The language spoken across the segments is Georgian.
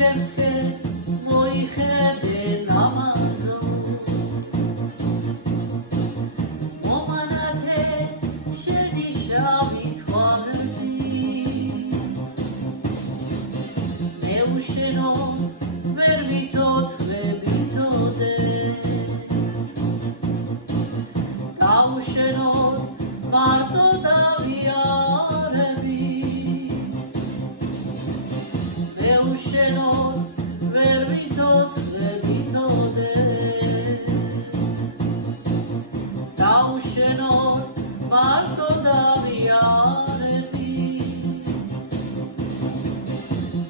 ჩემსკე მოიხედე ნამაზო მომანათე შენი შავი თვალები მე უშენო ვერ მიცოცხლე ვიცოდე დაუშენოთ მარტო დავიარები მეუშენოთ ვერ ვიცოცხლე ვიცოდე დაუშენოთ მარტო დავიარები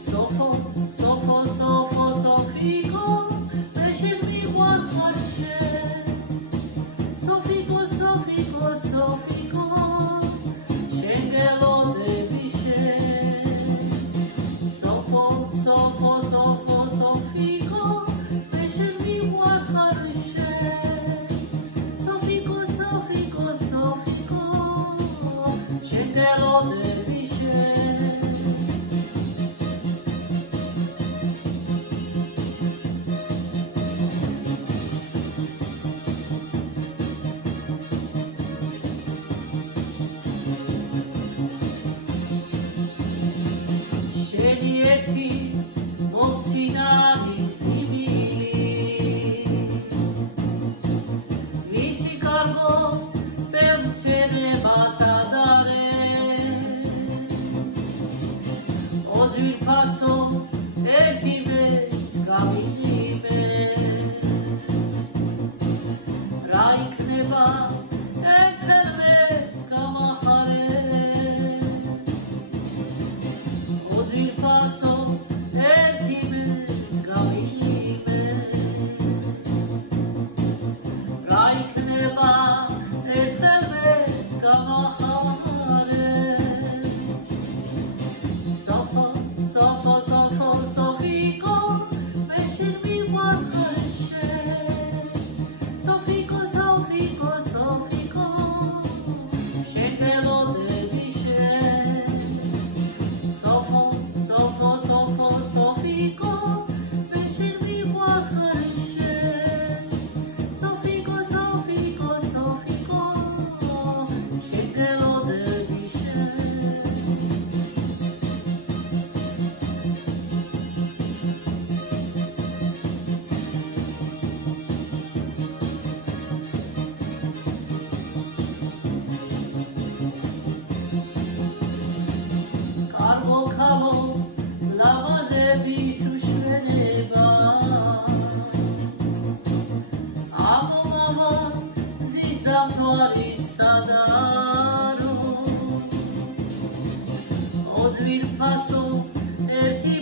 სოფო სოფო სოფო სოფიკო მე შენ მიყვარხარ შენ სოფიკო სოფიკო სოფიკო შენ გელოდები შენ სოფო სოფო სოფო სოფიკო მე შენ მიყვარხარ შენ სოფიკო სოფიკო სოფიკო შენ გელოდები შენ შენი ერთი მოცინარი ხიბილი ვიცი კარგო პემცენებას ადარე ოძვირფასო ერთი მეც გამიგიმე რა იქნება ერთხელ მეც გამახარე ოძვირფასო ერთი მეც გამიგიმე რა იქნება ერთხელ მეც გამახარე სოფო სოფო სოფო სოფიკო მე შენ მიყვარხარ შენ სოფიკო სოფიკო სოფიკო შენ გელოდები შენ სოფო სოფო სოფო სოფიკო მე შენ მიყვარხარ შენ სოფიკო სოფიკო სოფიკო შენ გელოდები შენ კარგო ქალო ლამაზების უშველება ამომავა მზის დამთვალის სადარო ოძვირფასო ერთი